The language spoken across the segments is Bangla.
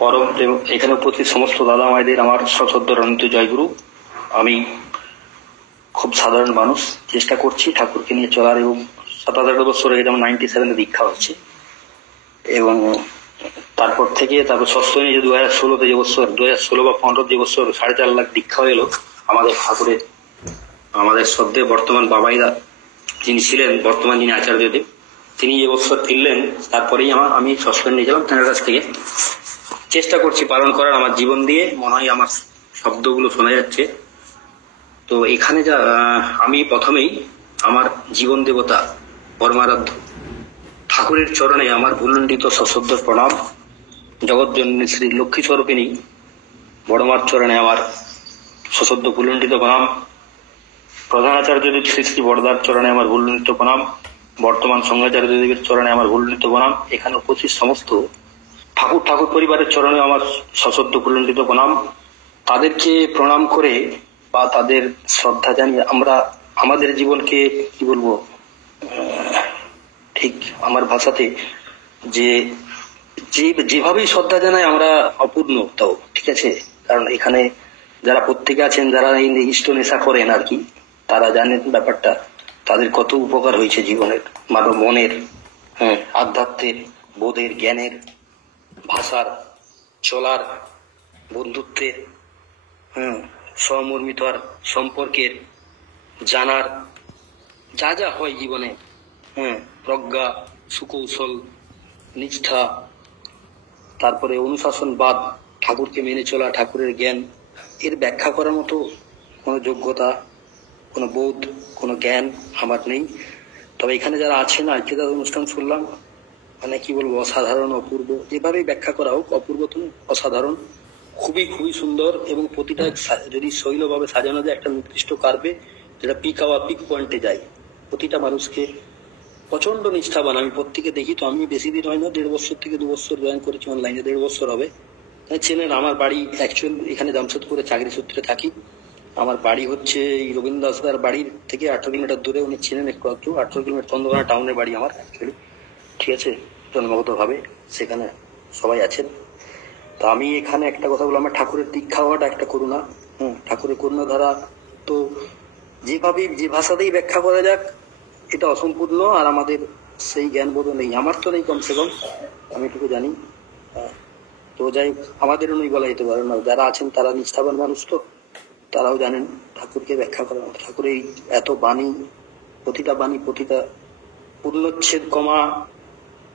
পরম এখানে উপস্থিত সমস্ত দাদা মায়েদের আমার সশ্রদ্ধ রণিত জয়গুরু। আমি খুব সাধারণ মানুষ, চেষ্টা করছি ঠাকুরকে নিয়ে চলার, এবং ৭-৮ বছর হয়ে যেমন 97-এ দীক্ষা হচ্ছে, এবং তারপর থেকে ষষ্ঠ নিয়ে 2016-তে যে বছর 2016 বা 15 যে বছর 4.5 লাখ দীক্ষা হয়ে এলো আমাদের ঠাকুরের, আমাদের শ্রদ্ধে বর্তমান বাবাইদা যিনি ছিলেন, বর্তমান যিনি আচার্যদেব, তিনি যে বছর ফিরলেন তারপরেই আমি সসপেন্ড নিয়েছিলাম তার কাছ থেকে। চেষ্টা করছি পালন করার আমার জীবন দিয়ে, মনে হয় আমার শব্দগুলো শোনা যাচ্ছে। তো এখানে আমি প্রথমেই আমার জীবন দেবতা পরমারাধ্য ঠাকুরের চরণে আমার ভুলণ্ডিত সশ্রদ্ধ প্রণাম। জগৎজননী শ্রী লক্ষ্মী স্বরূপিণী বড়মার চরণে আমার সশ্রদ্ধ ভুলণ্ডিত প্রণাম। প্রধান আচার্যদেব শ্রী শ্রী বড়দার চরণে আমার ভুলণ্ডিত প্রণাম। বর্তমান সংঘাচার্যদেবের চরণে আমার ভুলণ্ডিত প্রণাম। এখানে উপস্থিত সমস্ত ঠাকুর পরিবারের চরণে আমার সশ্রদ্ধ ভুলণ্ডিত প্রণাম। তাদেরকে প্রণাম করে বা তাদের শ্রদ্ধা জানিয়ে আমরা আমাদের জীবনকে কি বলবো, ঠিক আমার ভাষাতে যেভাবেই শ্রদ্ধা জানাই আমরা অপূর্ণ, তাও ঠিক আছে। কারণ এখানে যারা প্রত্যেকে আছেন, যারা এই ইষ্ট নেশা করেন আর কি, তারা জানেন ব্যাপারটা, তাদের কত উপকার হয়েছে জীবনের, মানব মনের, আধ্যাত্মের, বোধের, জ্ঞানের, ভাষার, চলার, বন্ধুত্বের, সহমর্মিতার, সম্পর্কের, জানার, যা যা হয় জীবনে, প্রজ্ঞা, সুকৌশল, নিষ্ঠা, তারপরে অনুশাসনবাদ, ঠাকুরকে মেনে চলা, ঠাকুরের জ্ঞান, এর ব্যাখ্যা করার মতো কোনো যোগ্যতা, কোনো বোধ, কোনো জ্ঞান আমার নেই। তবে এখানে যারা আছেন, আজকে তাদের অনুষ্ঠান শুনলাম, মানে কি বলবো, অসাধারণ, অপূর্ব, যেভাবেই ব্যাখ্যা করা হোক, অপূর্ব তো অসাধারণ, খুবই খুবই সুন্দর। এবং প্রতিটা যদি শৈলভাবে সাজানো যায় একটা নির্দিষ্ট কার্ভে, যেটা পিক পয়েন্টে যায়, প্রতিটা মানুষকে প্রচন্ড নিষ্ঠাবান। আমি প্রত্যেকে দেখি, তো আমি বেশি দিন হয় না, 1.5 বছর থেকে 2 বছর জয়েন করেছি অনলাইনে, 1.5 বছর হবে। চেনেন আমার বাড়ি অ্যাকচুয়াল এখানে জামশেদপুরে চাকরি সূত্রে থাকি। আমার বাড়ি হচ্ছে এই রবীন্দ্র দাসদার বাড়ির থেকে 18 কিলোমিটার দূরে, উনি চিনেন একটু 18 কিলোমিটার চন্দ্রকোনা টাউনের বাড়ি আমার অ্যাকচুয়ালি, ঠিক আছে, জন্মগত ভাবে সেখানে সবাই আছেন। তো আমি এখানে একটা কথা বললাম, আমার ঠাকুরের দীক্ষা হওয়াটা একটা করুণা। ঠাকুরের করুণা ধারা তো যেভাবেই যে ভাষাতেই ব্যাখ্যা করা যাক, এটা অসম্পূর্ণ, আর আমাদের সেই জ্ঞান বোধ নেই, আমার তো নেই কমসে কম, আমি এটুকু জানি। তো যাই আমাদেরও নেই বলা যেতে পারে না, যারা আছেন তারা নিষ্ঠাবান মানুষ, তো তারাও জানেন ঠাকুরকে ব্যাখ্যা করা। ঠাকুরের এত বাণী, প্রতিটা বাণী, প্রতিটা পূর্ণচ্ছেদ কমা,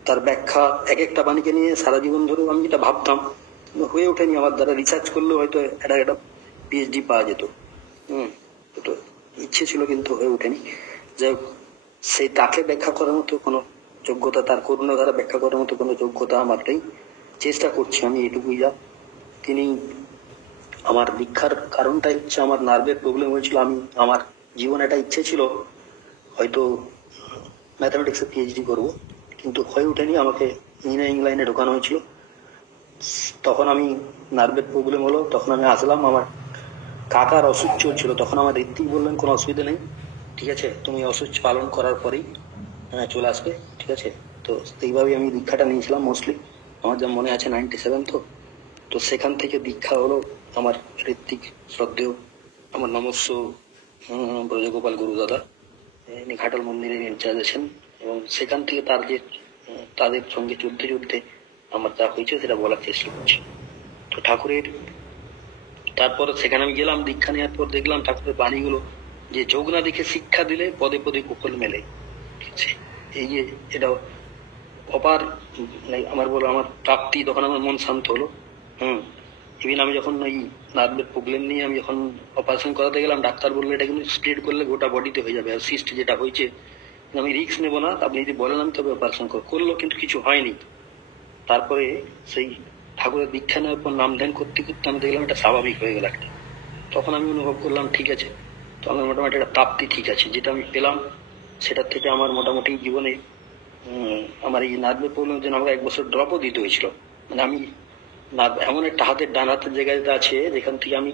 তার ব্যাখ্যা, এক একটা বাণীকে নিয়ে সারা জীবন ধরেও আমি যেটা ভাবতাম হয়ে ওঠেনি আমার দ্বারা, রিসার্চ করলেও হয়তো একটা পিএইচডি পাওয়া যেত, তো ইচ্ছে ছিল কিন্তু হয়ে ওঠেনি। যাই হোক, সেই তাকে ব্যাখ্যা করার মতো কোনো যোগ্যতা, তার করুণা দ্বারা ব্যাখ্যা করার মতো কোনো যোগ্যতা আমার নেই। চেষ্টা করছি আমি এটুকুই। যা তিনি আমার দীক্ষার কারণটাই হচ্ছে আমার নার্ভের প্রবলেম হয়েছিল। আমি আমার জীবনে একটা ইচ্ছে ছিল হয়তো ম্যাথামেটিক্সে পিএইচডি করবো, কিন্তু হয়ে ওঠেনি। আমাকে ইঞ্জিনিয়ারিং লাইনে ঢোকানো হয়েছিল, তখন আমি নার্ভের প্রবলেম হলো, তখন আমি আসলাম। আমার কাকার অসুখ চলছিল, তখন আমার ঋত্বিক বললেন কোনো অসুবিধা নেই, ঠিক আছে, তুমি অসুখ পালন করার পরেই চলে আসবে, ঠিক আছে। তো এইভাবেই আমি দীক্ষাটা নিয়েছিলাম মোস্টলি, আমার যা মনে আছে 97। তো সেখান থেকে দীক্ষা হলো আমার ঋত্বিক শ্রদ্ধেয়, আমার নমস্য ব্রজগোপাল গুরু দাদা, ইনি ঘাটাল মন্দিরের ইনচার্জ আছেন। এবং সেখান থেকে তাদের সঙ্গে যুদ্ধে আমার যা হয়েছে সেটা বলার চেষ্টা করছি। তো ঠাকুরের তারপর সেখানে আমি গেলাম, দীক্ষা নেওয়ার পর দেখলাম ঠাকুরের বাণীগুলো, যে যোগ না দেখে শিক্ষা দিলে পদে পদে কুফল মেলে, ঠিক আছে। এই যে এটা অপার আমার প্রাপ্তি, তখন আমার মন শান্ত হলো। ইভিন আমি যখন ওই নার্ভের প্রবলেম নিয়ে আমি যখন অপারেশন করাতে গেলাম, ডাক্তার বললো এটা কিন্তু স্প্রেড করলে গোটা বডিতে হয়ে যাবে, আর সিস্ট যেটা হয়েছে, আমি রিস্ক নেবো না, আপনি যদি বলেন আমি তবে অপারেশন করলো, কিন্তু কিছু হয়নি। তারপরে সেই ঠাকুরের দীক্ষা নেওয়ার পর নাম ধ্যান করতে করতে আমি দেখলাম এটা স্বাভাবিক হয়ে গেল একটা। তখন আমি অনুভব করলাম ঠিক আছে, তো আমার মোটামুটি একটা প্রাপ্তি ঠিক আছে, যেটা আমি পেলাম সেটার থেকে আমার মোটামুটি জীবনে আমার এই নার্ভের প্রবলেমের জন্য আমাকে 1 বছর ড্রপও দিতে হয়েছিল। মানে আমি এমন একটা ডান হাতের জায়গায় আছে যেখান থেকে আমি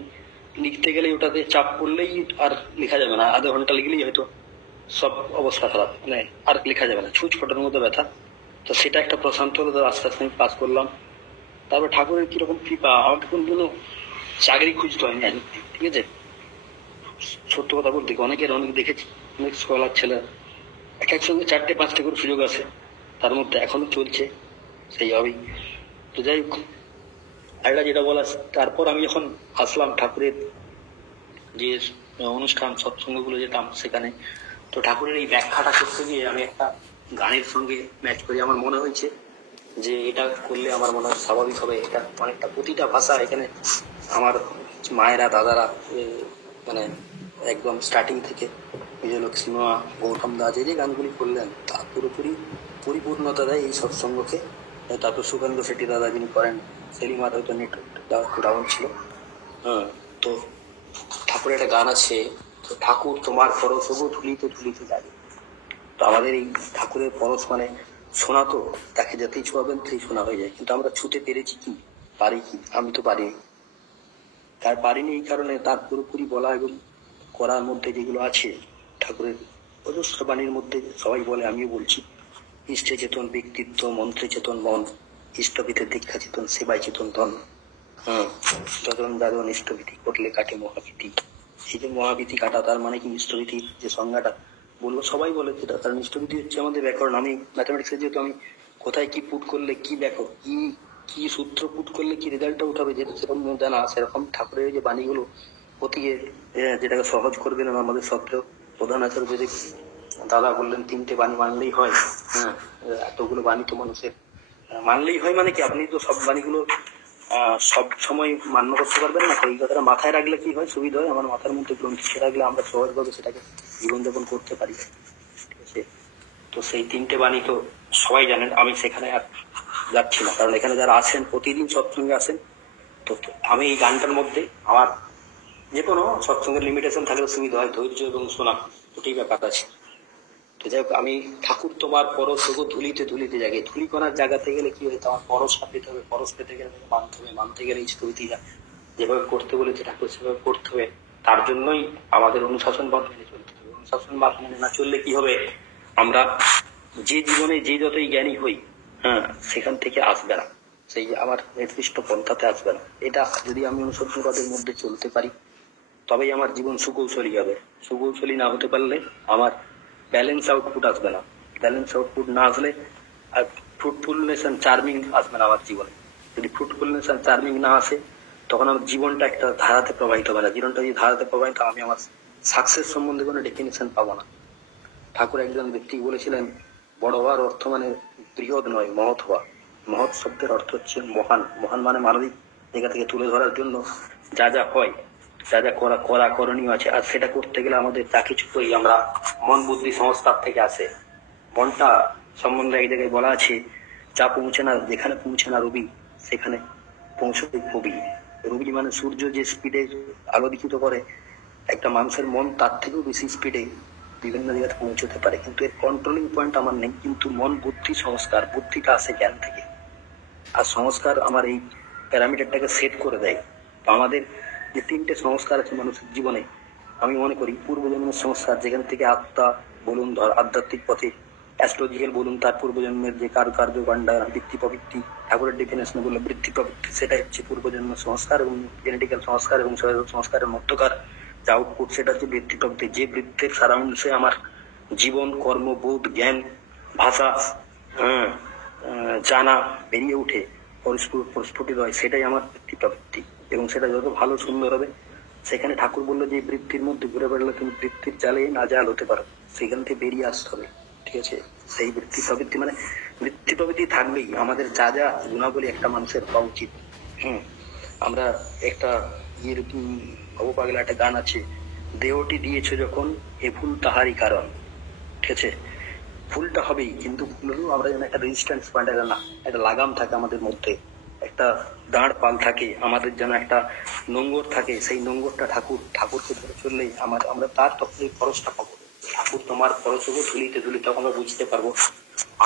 লিখতে গেলে ওটাতে চাপ পড়লেই আর লেখা যাবে না, আধা ঘন্টা লিখলেই হয়তো সব অবস্থা খারাপ, মানে আর লেখা যাবে না, ছুঁচ ফোটার মতো ব্যথা। তো সেটা একটা প্রশান্ত হলো, আস্তে আস্তে আমি পাস করলাম। তারপর ঠাকুরের কিরকম কৃপা, আমাকে কোনদিনও চাকরি খুঁজতে হয়নি, ঠিক আছে। সত্য কথা বলতে অনেকের অনেক দেখেছি, অনেক স্কলার ছেলে এক একসঙ্গে 4টে-5টে করে সুযোগ আছে, তার মধ্যে এখনো চলছে সেইভাবেই। তো যাই হোক, আরেকটা যেটা বলা, তারপর আমি যখন আসলাম ঠাকুরের যে অনুষ্ঠান সৎসঙ্গগুলো যেতাম সেখানে, তো ঠাকুরের এই ব্যাখ্যাটা করতে গিয়ে আমি একটা গানের সঙ্গে ম্যাচ করি। আমার মনে হয়েছে যে এটা করলে আমার মনে হয় স্বাভাবিক হবে। এটা অনেকটা প্রতিটা ভাষা এখানে আমার মায়েরা দাদারা মানে একদম স্টার্টিং থেকে বিজয়লক্ষ্মী মা, গৌতম দা যে গানগুলি করলেন তা পুরোপুরি পরিপূর্ণতা দেয় এই সৎসঙ্গকে। তারপর সুকান্ত শেট্টি দাদা যিনি করেন, সেলিমার হয়তো নেটওয়ার্কটা একটু ডাউন ছিল। তো ঠাকুরের একটা গান আছে, তো ঠাকুর তোমার পরশ হবু ধুলিতে ধুলিতে যাবে। তো আমাদের এই ঠাকুরের পরশ মানে শোনা, তো তাকে যাতেই ছোঁয়াবেন সেই শোনা হয়ে যায়। কিন্তু আমরা ছুতে পেরেছি কি, পারি কি? আমি তো পারিনি। তার পারিনি এই কারণে তার পুরোপুরি বলা এবং করার মধ্যে যেগুলো আছে ঠাকুরের অজস্র বাণীর মধ্যে, সবাই বলে আমিও বলছি, ইষ্টে চেতন ব্যক্তিত্ব, মন্ত্রে চেতন মন, ইষ্টবিতে দীক্ষা চেতন, সেবায় চেতন ধন। যতন দাদন ইষ্টবিধি করলে কাটে মহাবিধি। এই যে মহাবিধি কাটা, তার মানে কি ইষ্টবিধির যে সংজ্ঞাটা বললো, সবাই বলে যেটা, কারণ ইষ্টবিধি হচ্ছে আমাদের ব্যাকরণ। আমি ম্যাথামেটিক্সে যেহেতু আমি কোথায় কি পুট করলে কি ব্যাকরণ, কি কি সূত্র পুট করলে কি রেজাল্টটা উঠাবে, যেটা সেরকম জানা, সেরকম ঠাকুরের যে বাণীগুলো অতিকে যেটাকে সহজ করবেন আমাদের সত্ত্বেও প্রধান আচার্য যদি দাদা বললেন 3টে বাণী মানলেই হয়। এতগুলো বাণী তো মানুষের মানলেই হয় মানে কি, আপনি তো সব বাণীগুলো সব সময় মান্য করতে পারবেন না। এই কথাটা মাথায় রাখলে কি হয়, সুবিধা হয়। আমার মাথার মধ্যে গ্রন্থি রাখলে আমরা সহজভাবে সেটাকে জীবনযাপন করতে পারি, ঠিক আছে। তো সেই 3টে বাণী তো সবাই জানেন, আমি সেখানে আর যাচ্ছি না, কারণ এখানে যারা আছেন প্রতিদিন সৎসঙ্গে আসেন। তো আমি এই গানটার মধ্যে আমার যে কোনো সৎসঙ্গের লিমিটেশন থাকলে সুবিধা হয়, ধৈর্য এবং শোনা দুটোই ব্যাপার আছে। তো যাই হোক, আমি ঠাকুর তোমার পরশ হবু ধুলিতে ধুলিতে জাগে। ধুলি কণার জায়গাতে গেলে কি হয়, আমার পরশটা পেতে হবে, পরশ পেতে গেলে মানতে হবে, মানতে গেলে স্থবিতি যেভাবে করতে বলেছে ঠাকুর সেভাবে করতে হবে। তার জন্যই আমাদের অনুশাসন বাদ মেনে চলতে হবে। অনুশাসন বাদ মেনে না চললে কি হবে, আমরা যে জীবনে যে যতই জ্ঞানী হই, সেখান থেকে আসবে না, সেই আমার নির্দিষ্ট পন্থাতে আসবে না। এটা যদি আমি অনুশাসনবাদের মধ্যে চলতে পারি তবেই আমার জীবন সুকৌশলী হবে। সুকৌশলী না হতে পারলে আমার ব্যালেন্স আউটপুট আসবে না। ব্যালেন্স আউটপুট না আসলে আর ফ্রুটফুলনেস অ্যান্ড চার্মিং আসবে না আমার জীবনে। যদি ফ্রুটফুলনেস অ্যান্ড চার্মিং না আসে, তখন আমার জীবনটা একটা ধারাতে প্রবাহিত হবে না। জীবনটা যদি ধারাতে প্রবাহিত, আমি আমার সাকসেস সম্বন্ধে কোনো ডেফিনেশন পাবো না। ঠাকুর একজন ব্যক্তি বলেছিলেন, বড় হওয়ার অর্থ মানে বৃহৎ নয়, মহৎ হওয়া। মহৎ শব্দের অর্থ হচ্ছে মহান। মহান মানে মানবিক জায়গা থেকে তুলে ধরার জন্য যা যা হয়, যা যা করা করণীয় আছে, আর সেটা করতে গেলে আমাদের যা কিছু করি আমরা মন বুদ্ধি সংস্কার থেকে আসে। মনটা সম্বন্ধে এক জায়গায় বলা আছে, যা পৌঁছে না, যেখানে পৌঁছে না রবি সেখানে পৌঁছবে কবি। রবি মানে সূর্য যে স্পিডে আলো দীক্ষিত করে, একটা মানুষের মন তার থেকেও বেশি স্পিডে বিভিন্ন জায়গায় পৌঁছতে পারে, কিন্তু এর কন্ট্রোলিং পয়েন্ট আমার নেই। কিন্তু মন বুদ্ধি সংস্কার, বুদ্ধিটা আসে জ্ঞান থেকে, আর সংস্কার আমার এই প্যারামিটারটাকে সেট করে দেয়। তো আমাদের যে 3টে সংস্কার আছে মানুষের জীবনে, আমি মনে করি পূর্বজন্মের সংস্কার, যেখান থেকে আত্মা বলুন, আধ্যাত্মিক পথে অ্যাস্ট্রোলজিক্যাল বলুন, তার পূর্বজন্মের যে কারুকার্য কাণ্ডা বৃত্তি প্রবৃত্তি, ঠাকুরের ডেফিনেশন বললো বৃত্তি প্রবৃত্তি, সেটাই হচ্ছে পূর্বজন্মের সংস্কার এবং জেনেটিক্যাল সংস্কার এবং সংস্কারের মধ্যকার যে আউটপুট, সেটা হচ্ছে বৃত্তি প্রবৃত্তি। যে বৃত্তের সারাংশে আমার জীবন, কর্ম, বোধ, জ্ঞান, ভাষা জানা বেরিয়ে উঠে, প্রস্ফুটিত হয়, সেটাই আমার বৃত্তি প্রবৃত্তি। এবং সেটা যত ভালো সুন্দর হবে, সেখানে ঠাকুর বললো যে বৃত্তির মধ্যে ঘুরে বেড়ালে তুমি বৃত্তির জালে না জাল হতে পারো, সেখান থেকে বেরিয়ে আসতে হবে, ঠিক আছে। সেই বৃত্তি প্রবৃত্তি মানে বৃত্তি প্রবৃত্তি থাকবেই। আমাদের যা যা গুণাবলী একটা মানুষের হওয়া উচিত। আমরা একটা বাবু পাগলা একটা গান আছে, দেহটি দিয়েছে যখন এ ভুল তাহারই কারণ, ঠিক আছে। ভুলটা হবেই, কিন্তু ভুলেও আমরা যেন একটা রেজিস্ট্যান্স পয়েন্ট, একটা লাগাম থাকে আমাদের মধ্যে, একটা দাঁড় পাল থাকে আমাদের, যেন একটা নোঙ্গর থাকে। সেই নোঙ্গরটা ঠাকুরকে ধরে চললেই আমরা তার তখন এই খরচটা পাবো। ঠাকুর তোমার খরচ হবো ধুলিতে ধুলিতে, তখন আমরা বুঝতে পারবো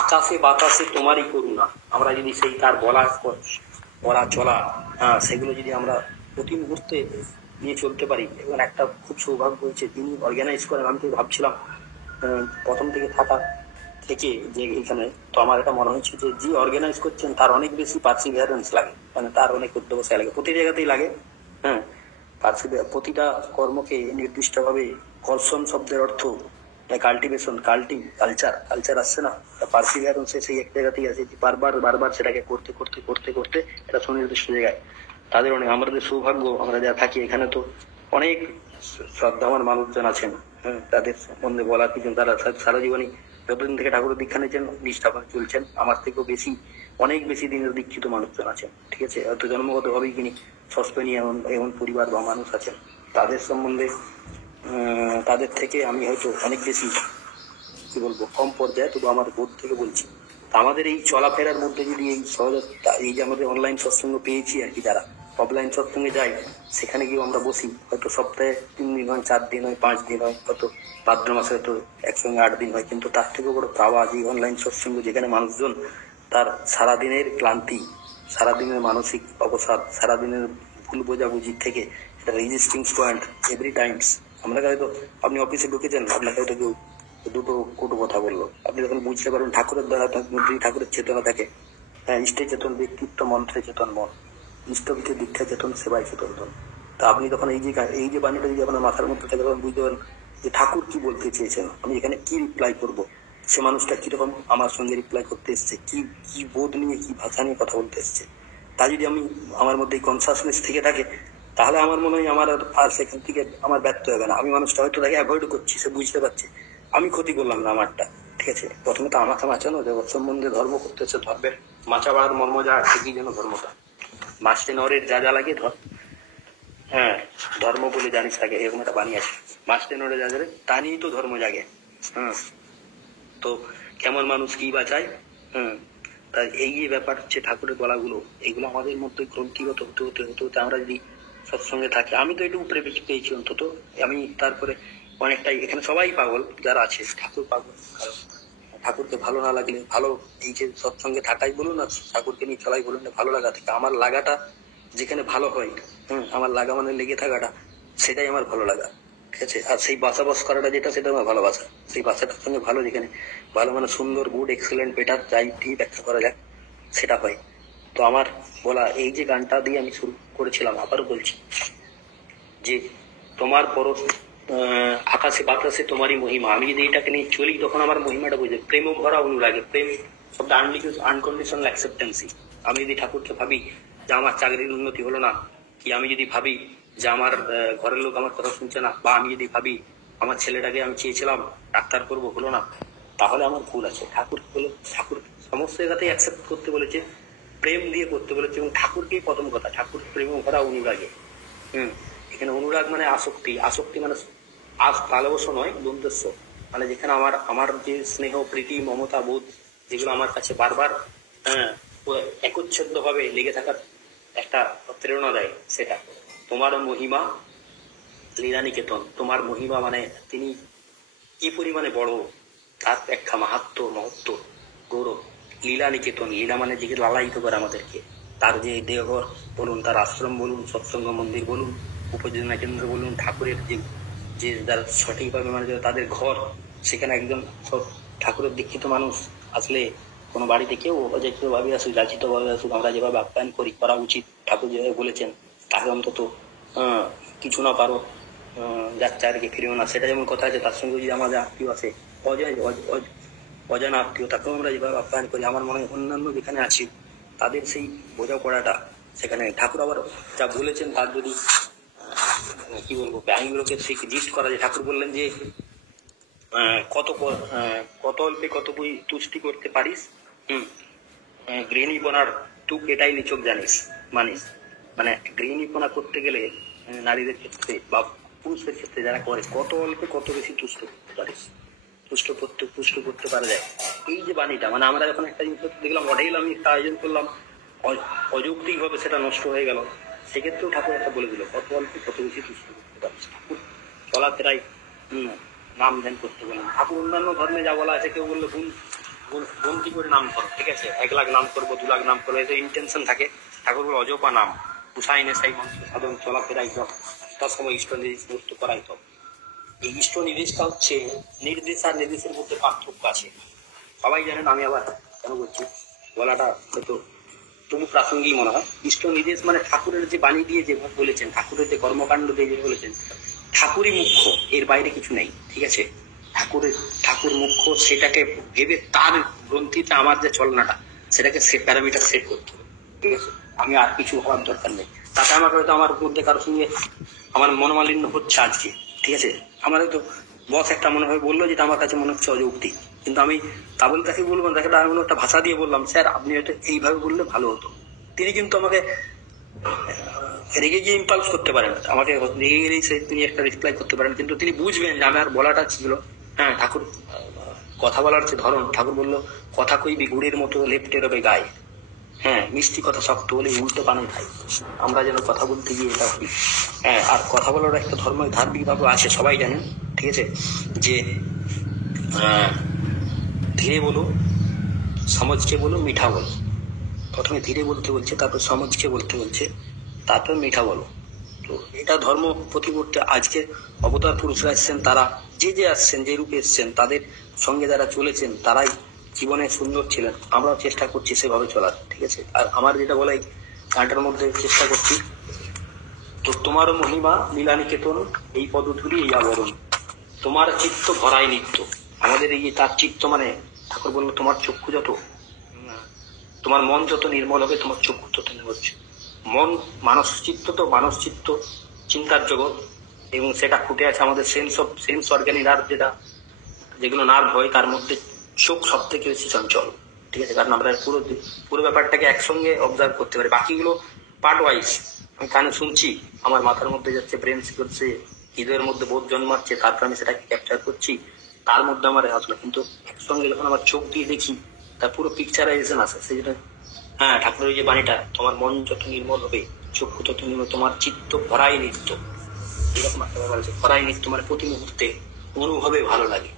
আকাশে বাতাসে তোমারই করুণা। আমরা যদি সেই তার বলা করা চলা, সেগুলো যদি আমরা প্রতি মুহূর্তে নিয়ে চলতে পারি, এবং একটা খুব সৌভাগ্য হয়েছে তিনি অর্গানাইজ করেন। আমি তো ভাবছিলাম প্রথম থেকে থাকা থেকে যে এখানে, তো আমার এটা মনে হচ্ছে যে যে অর্গানাইজ করছেন তার অনেক বেশি পার্সিভিয়ারেন্স লাগে, মানে তার অনেক অধ্যবসায় লাগে, প্রতি জায়গাতেই লাগে। হ্যাঁ, প্রতিটা কর্মকে নির্দিষ্টভাবে, কর্ষণ শব্দের অর্থ কাল্টিভেশন, কালচার আসছে না, পার্সিভিয়ারেন্স সেই এক জায়গাতেই আছে, বারবার বারবার সেটাকে করতে করতে করতে করতে এটা সুনির্দিষ্ট জায়গায়। তাদের অনেক, আমাদের সৌভাগ্য, আমরা যারা থাকি এখানে তো অনেক শ্রদ্ধাবান মানুষজন আছেন। হ্যাঁ, তাদের সম্বন্ধে বলার কিছু, তারা সারা জীবনই যতদিন থেকে ঠাকুরের দীক্ষা নিয়েছেন নিষ্ঠাভাবে চলছেন, আমার থেকেও বেশি, অনেক বেশি দিনের দীক্ষিত মানুষজন আছেন। ঠিক আছে, হয়তো জন্মগত ভাবেই তিনি সস্পেনীয় এমন এমন পরিবার বা মানুষ আছেন, তাদের সম্বন্ধে তাদের থেকে আমি হয়তো অনেক বেশি, কি বলবো, কম পর্যায়ে, তবু আমার বোধ থেকে বলছি। আমাদের এই চলাফেরার মধ্যে যদি এই সহজতা, এই যে আমাদের অনলাইন সৎসঙ্গ পেয়েছি আর কি, যারা অফলাইন সৎসঙ্গে যাই, সেখানে গিয়ে আমরা বসি, হয়তো সপ্তাহে 3 দিন হয়, 4 দিন হয়, 5 দিন হয়, হয়তো ভাদ্র মাসে হয়তো একসঙ্গে 8 দিন হয়, কিন্তু তার থেকেও বড় পাওয়া যে অনলাইন সৎসঙ্গ, যেখানে মানুষজন তার সারাদিনের ক্লান্তি, সারাদিনের মানসিক অবসাদ, সারাদিনের ভুল বোঝাবুঝি থেকে একটা রেজিস্টিং পয়েন্ট এভরি টাইমস। আমরা হয়তো, আপনি অফিসে ঢুকেছেন, আপনাকে হয়তো কেউ দুটো কটু কথা বললো, আপনি যখন বুঝতে পারবেন ঠাকুরের দ্বারা তার মধ্যে ঠাকুরের চেতনা থাকে। হ্যাঁ, ইষ্টে চেতন ব্যক্তিত্ব, মন্ত্রে চেতন মন, ইষ্টভীতে দীক্ষা চেতন, সেবায় চেতন ধন। তা আপনি যখন এই যে বাণীটা যদি আপনার মাথার মধ্যে থাকে, তখন বুঝতে পারেন যে ঠাকুর কি বলতে চেয়েছেন, আমি এখানে কি রিপ্লাই করব, সে মানুষটা কিরকম আমার সঙ্গে রিপ্লাই করতে এসছে, কি কি বোধ নিয়ে, কি ভাষা নিয়ে কথা বলতে এসছে। তা যদি আমি, আমার মধ্যে এই কনসাসনেস থেকে থাকে, তাহলে আমার মনে হয় আমার আর সেখান থেকে আমার ব্যর্থ হবে না। আমি মানুষটা হয়তো তাকে অ্যাভয়েড করছি, সে বুঝতে পারছে আমি ক্ষতি করলাম না আমারটা। ঠিক আছে, প্রথমে তো আমাকে মাচানো, জগৎ সম্বন্ধে ধর্ম করতেছে, ধর্মের মাচা বাড়ার মর্ম যা, ঠিকই যেন ধর্মটা মাসতে নরের যা যা লাগে ধর। হ্যাঁ, ধর্ম বলে জানিস থাকে, এরকম একটা বাণী আছে, মাসতে নরে যা যাবে তা নিয়েই তো ধর্ম জাগে। হ্যাঁ, তো কেমন মানুষ কি বা চাই। তাই এই যে ব্যাপার হচ্ছে ঠাকুরের বলাগুলো, এগুলো আমাদের মধ্যে গ্রন্থিগত হতে হতে হতে হতে আমরা যদি সৎসঙ্গে থাকি, আমি তো একটু উপরে পেয়েছি অন্তত, আমি তারপরে অনেকটাই, এখানে সবাই পাগল যারা আছে, ঠাকুর পাগল, কারণ ঠাকুরকে ভালো না লাগলে, ভালো এই যে সৎসঙ্গে থাকাই বলুন আর ঠাকুরকে নিয়ে চলাই বলুন, ভালো লাগা থেকে আমার লাগাটা যেখানে ভালো হয়, আমার লাগা মানে লেগে থাকাটা, সেটাই আমার ভালো লাগা। ঠিক আছে, আর সেই বাসাবাস করাটা যেটা, সেটা আমার ভালোবাসা, সেই বাসাটার সঙ্গে ভালো, যেখানে ভালো মানে সুন্দর, গুড, এক্সেলেন্ট, বেটার, যাই দিয়ে ব্যাখ্যা করা যায়, সেটা হয়। তো আমার বলা, এই যে গানটা দিয়ে আমি শুরু করেছিলাম, আবারও বলছি যে তোমার পরশ আকাশে বাতাসে তোমারই মহিমা, আমি যদি এটাকে নিয়ে চলি, তখন আমার মহিমাটা বুঝে, প্রেম ভরা অনুরাগে, প্রেম শব্দ আনকন্ডিশনাল অ্যাকসেপ্টেন্সি। আমি যদি ঠাকুরকে ভাবি যে আমার চাকরির উন্নতি হলো না, কি আমি যদি ভাবি যে আমার ঘরের লোক আমার কথা শুনছে না, বা আমি যদি ভাবি আমার ছেলেটাকে আমি চেয়েছিলাম ডাক্তার করবো, হলো না, তাহলে আমার ভুল আছে। ঠাকুর বলে, ঠাকুর সমস্ত জায়গাতেই অ্যাকসেপ্ট করতে বলেছে, প্রেম দিয়ে করতে বলেছে, এবং ঠাকুরকেই প্রথম কথা, ঠাকুর প্রেম ভরা অনুরাগে। এখানে অনুরাগ মানে আসক্তি, আসক্তি মানে ভালোবাসা নয়, বন্ধুত্ব, মানে যেখানে আমার আমার যে স্নেহ, প্রীতি, মমতা বোধ, যেগুলো আমার কাছে বারবার একচ্ছেদ্য ভাবে লেগে থাকার একটা প্রেরণা দেয়, সেটা তোমার মহিমা লীলা নিকেতন। তোমার মহিমা মানে তিনি কি পরিমাণে বড়, তার ব্যাখ্যা, মহত্ব, গৌরব। লীলা নিকেতন, লীলা মানে যে লালায়িত করে আমাদেরকে, তার যে দেহঘর বলুন, তার আশ্রম বলুন, সৎসঙ্গ মন্দির বলুন, উপযোজনা কেন্দ্র বলুন, ঠাকুরের যে যে যারা সঠিকভাবে মানে তাদের ঘর, সেখানে একজন সব ঠাকুরের দীক্ষিত মানুষ আসলে কোনো বাড়িতে কেউ অযাচিত ভাবে আসুক, যাচিত ভাবে আসুক, আমরা যেভাবে আপ্যায়ন করা উচিত, ঠাকুর যেভাবে বলেছেন, তাকে অন্তত কিছু না পারো যার চারিকে ফিরেও না, সেটা যেমন কথা আছে, তার সঙ্গে যদি আমাদের আত্মীয় আছে, অজানা আত্মীয়, তাকেও আমরা যেভাবে আপ্যায়ন করি, আমার মনে হয় অন্যান্য যেখানে আছি তাদের সেই বোঝাপড়াটা সেখানে ঠাকুর আবার যা বলেছেন, তার যদি কি বলবো, ব্যাংগুলোকে সেই লিস্ট করা যায়। ঠাকুর বললেন যে কত কত অল্পে কত বই তুষ্টি করতে পারিস, গৃহিণীপনার তুক এটাই নিচক জানিস মানিস। মানে গৃহিণীপনা করতে গেলে নারীদের ক্ষেত্রে বা পুরুষদের ক্ষেত্রে যারা করে, কত অল্পে কত বেশি তুষ্ট করতে পারিস, তুষ্ট করতে পারা যায়। এই যে বাণীটা, মানে আমরা যখন একটা জিনিস দেখলাম, অঢেল আমি একটা আয়োজন করলাম, অযৌক্তিক ভাবে সেটা নষ্ট হয়ে গেল, সেক্ষেত্রেও ঠাকুর একটা বলে দিল, কত অল্পে কত বেশি তুষ্ট করতে পারিস। ঠাকুর চলাফেরাই নাম ধ্যান করতে বলেন। ঠাকুর অন্যান্য ধর্মে যা বলা আছে, কেউ বললে বন্তি করে নাম কর, ঠিক আছে, 1 লাখ নাম করবো, 2 লাখ নাম করবো, এতে ইন্টেনশন থাকে। ঠাকুর বলে অজপা নাম, উষাইনে সাই মানুষ সাধারণ চলাফেরাই তো, তার সময় ইষ্ট নির্দেশ মুক্ত করাই তো। এই ইষ্ট নির্দেশটা হচ্ছে, নির্দেশ আর নির্দেশের মধ্যে পার্থক্য আছে। সবাই জানেন, আমি আবার কেন বলছি বলাটা হয়তো তবু প্রাসঙ্গিক মনে হয়। ইষ্ট নির্দেশ মানে ঠাকুরের যে বাণী দিয়ে যে বলেছেন, ঠাকুরের যে কর্মকাণ্ড দিয়ে যে বলেছেন, ঠাকুরই মুখ্য, এর বাইরে কিছু নেই। ঠিক আছে, ঠাকুর মুখ্য, সেটাকে ভেবে তার গ্রন্থিতে আমার যে চলনাটা সেটাকে প্যারামিটার সেট করতে হবে। ঠিক আছে, আমি আর কিছু হওয়ার দরকার নেই। তাতে আমাকে হয়তো আমার মধ্যে কারোর সঙ্গে আমার মনোমালিন্য হচ্ছে আজকে। ঠিক আছে, আমার হয়তো বস একটা মনে হয় বললো, যেটা আমার কাছে মনে হচ্ছে অযৌক্তিক, কিন্তু আমি তা বলে তাকে বলবো না, তাকে আমি একটা ভাষা দিয়ে বললাম, স্যার আপনি হয়তো এইভাবে বললে ভালো হতো। তিনি কিন্তু আমাকে রেগে গিয়ে ইম্পালস করতে পারেন, আমাকে রেগে গেলেই তিনি একটা রিপ্লাই করতে পারেন, কিন্তু তিনি বুঝবেন যে আমার বলাটা ছিল, হ্যাঁ ঠাকুর কথা বলার যে ধরন, ঠাকুর বললো কথা কইবি গুড়ের মতো লেপটে রবে গায়ে, হ্যাঁ মিষ্টি কথা শক্ত হলে উল্টো পানে খাই। আমরা যেন কথা বলতে গিয়ে এটা করি। হ্যাঁ, আর কথা বলার একটা ধর্ম ধার্মিক ভাবে আছে, সবাই জানেন। ঠিক আছে, যে ধীরে বলো, সমাজকে বলো, মিঠা বলো। প্রথমে ধীরে বলতে বলছে, তারপর সমাজকে বলতে বলছে, তারপর মিঠা বলো। তো এটা ধর্ম প্রতিবর্তে আজকে অবতার পুরুষরা এসছেন, তারা যে আসছেন, যে রূপে এসছেন, তাদের সঙ্গে যারা চলেছেন তারাই জীবনে সুন্দর ছিলেন। আমরাও চেষ্টা করছি সেভাবে চলার। ঠিক আছে, আর আমার যেটা বলাই গানটার মধ্যে চেষ্টা করছি, তো তোমার মহিমা লীলানিকেতন, এই পদধূলি এই আবরণ, তোমার চিত্ত ভরাই নিত্য। আমাদের এই তার চিত্ত মানে ঠাকুর বললো তোমার চক্ষু যত, তোমার মন যত নির্মল হবে, তোমার চক্ষু তত নির্মল। মন মানস চিত্ত, তো মানস চিত্ত চিন্তার জগৎ, এবং সেটা ফুটে আছে আমাদের সেন্স অর্গানি নার্ভ, যেগুলো নার্ভ হয়, তার মধ্যে চোখ সব থেকে বেশি চঞ্চল। ঠিক আছে, কারণ আমরা পুরো ব্যাপারটাকে একসঙ্গে অবজার্ভ করতে পারি, বাকিগুলো পার্ট ওয়াইজ। আমি কানে শুনছি, আমার মাথার মধ্যে যাচ্ছে, ব্রেন করছে, হৃদয়ের মধ্যে বোধ জন্মাচ্ছে, তারপর আমি সেটাকে ক্যাপচার করছি, তার মধ্যে আমার আসলো। কিন্তু একসঙ্গে যখন আমার চোখ দিয়ে দেখি, তার পুরো পিকচারাইজেশন আছে। সেই জন্য হ্যাঁ, ঠাকুরের যে বাণীটা, তোমার মন যত নির্মল হবে, চক্ষু তত নির্মল, তোমার চিত্ত ভরাই নিত্য, এরকম একটা ব্যাপার আছে। ভরাই নিত্য মানে প্রতি মুহূর্তে অনুভবে ভালো লাগে।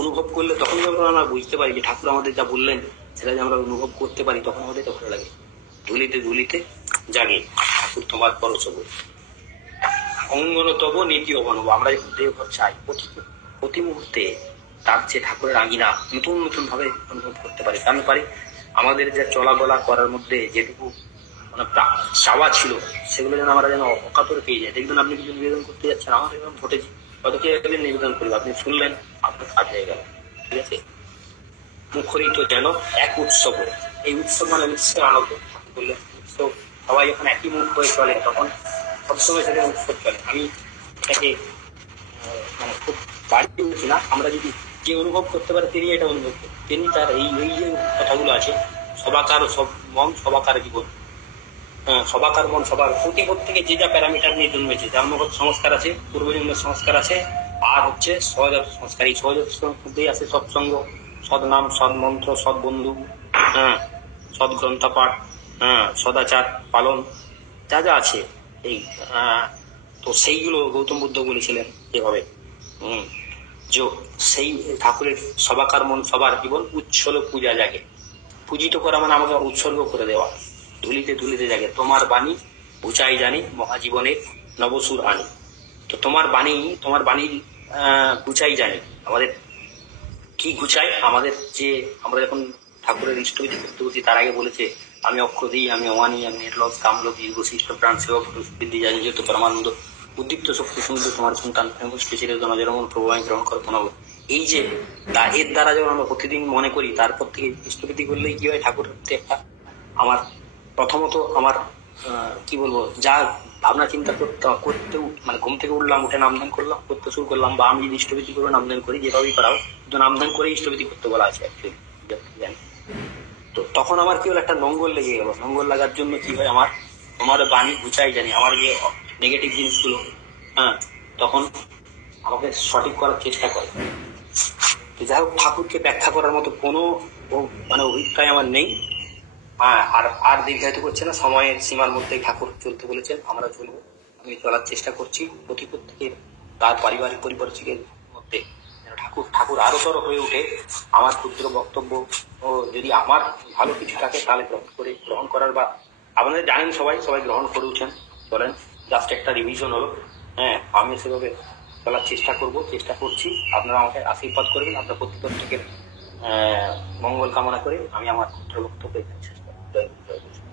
অনুভব করলে তখন যখন আমরা বুঝতে পারি যে ঠাকুর আমাদের যা বললেন সেটা যে আমরা অনুভব করতে পারি, তখন আমাদের ভালো লাগে। ধুলিতে ধুলিতে জাগে ঠাকুর তোমার পরশ, অঙ্গন তব নীতি অবনব। আমরা যখন দেবঘর চাই, প্রতি মুহূর্তে তার যে ঠাকুরের আঙিনা নতুন নতুন ভাবে অনুভব করতে পারি। কেন পারি? আমাদের যে চলাফেরা করার মধ্যে যেটুকু মানে চাওয়া ছিল, সেগুলো যেন আমরা যেন অকাতরে পেয়ে যাই। দেখবেন আপনি কিছু নিবেদন করতে যাচ্ছেন, আমার এরকম ঘটেছে, হয়তো কে একদিন নিবেদন করবে, আপনি শুনলেন, আপনার কাজ হয়ে গেল। ঠিক আছে, মুখরিত যেন এক উৎসব। এই উৎসব মানে উৎসব আনন্দ বললেন, উৎসব সবাই যখন একই মুখ হয়ে চলে, তখন সবসময় সেটা উৎসব চলে। আমি এটাকে মানে খুব বাড়িয়ে বলছি না, আমরা যদি যে অনুভব করতে পারে তিনি এটা অনুভব করেন, তিনি তার এই যে কথাগুলো আছে, সবাকার সব মন, সবাকার জীবন, সবাকার মন, সবার প্রত্যেকে যে যা প্যারামিটার নিয়ে জন্মেছে, জন্মগত সংস্কার আছে, পূর্বজন্মের সংস্কার আছে, আর হচ্ছে সহজাত সংস্কার। এই সহজাত মধ্যেই আছে সৎসঙ্গ, সৎ নাম, সৎ মন্ত্র, সৎ বন্ধু, সৎ গ্রন্থপাঠ, সদাচার পালন, যা যা আছে এই তো সেইগুলো গৌতম বুদ্ধ বলেছিলেন যেভাবে যে সেই ঠাকুরের সবাকার মন, সবার জীবন, উচ্ছল পূজা জাগে। পূজিত করা মানে আমাকে উৎসর্গ করে দেওয়া। ধুলিতে ধুলিতে জাগে তোমার বাণী, ঘুচাই জানি মহাজীবনের নবসুর আনি। তো তোমার বাণী ঘুচাই জানি। আমাদের কি ঘুচাই? আমাদের যে আমরা যখন ঠাকুরের ইষ্টবিধি করতে বসি, তার আগে বলেছে আমি অক্ষদি, আমি অমানি, আমি নির্লভ, কামলোভ, বশিষ্ঠ, প্রাণ সেবক, বিদ্যি জানি যেহেতু পরমানন্দ, উদ্দীপ্ত শক্তি সমুদ্র তোমার সন্তান, জনজনমন প্রভু আমি গ্রহণ করবো না। এই যে এর দ্বারা যখন আমরা প্রতিদিন মনে করি, তারপর থেকে ইষ্টবিধি করলেই কি হয়, ঠাকুর একটা আমার প্রথমত আমার কি বলবো, যা ভাবনা চিন্তা করতে মানে ঘুম থেকে উঠলাম, উঠে নামধান করলাম, করতে শুরু করলাম, বা আমি যদি ইষ্টবিধি করে নামধান করি, যেভাবেই করা হোক, কিন্তু নামধান করে ইষ্টবিধি করতে বলা আছে জানি। তো তখন আমার কি হলো, একটা নোংর লেগে গেল। নোংর লাগার জন্য কি হয়, আমার বাণী ঘুচাই জানি, আমার যে নেগেটিভ জিনিসগুলো, তখন আমাকে সঠিক করার চেষ্টা করে। যাই হোক, ঠাকুরকে ব্যাখ্যা করার মতো কোনো মানে অভিপ্রায় আমার নেই। আর দীর্ঘায়িত করছে না, সময়ের সীমার মধ্যে ঠাকুর চলতে বলেছেন, আমরা চলবো। আমি চলার চেষ্টা করছি। প্রত্যেকের তার পারিবারিক পরিপার্শ্বিকের মধ্যে ঠাকুর আরোতর হয়ে উঠে। আমার ক্ষুদ্র বক্তব্য ও যদি আমার ভালো কিছু থাকে, তাহলে গ্রহণ করার, বা আপনারা জানেন সবাই গ্রহণ করেছেন, চলেন, জাস্ট একটা রিভিশন হলো। আমি সেভাবে চলার চেষ্টা করছি। আপনারা আমাকে আশীর্বাদ করবেন। আপনার প্রত্যেকের মঙ্গল কামনা করে আমি আমার ক্ষুদ্র বক্তব্য এখানে শেষ করছি। জয় গুরু, জয় গুরু।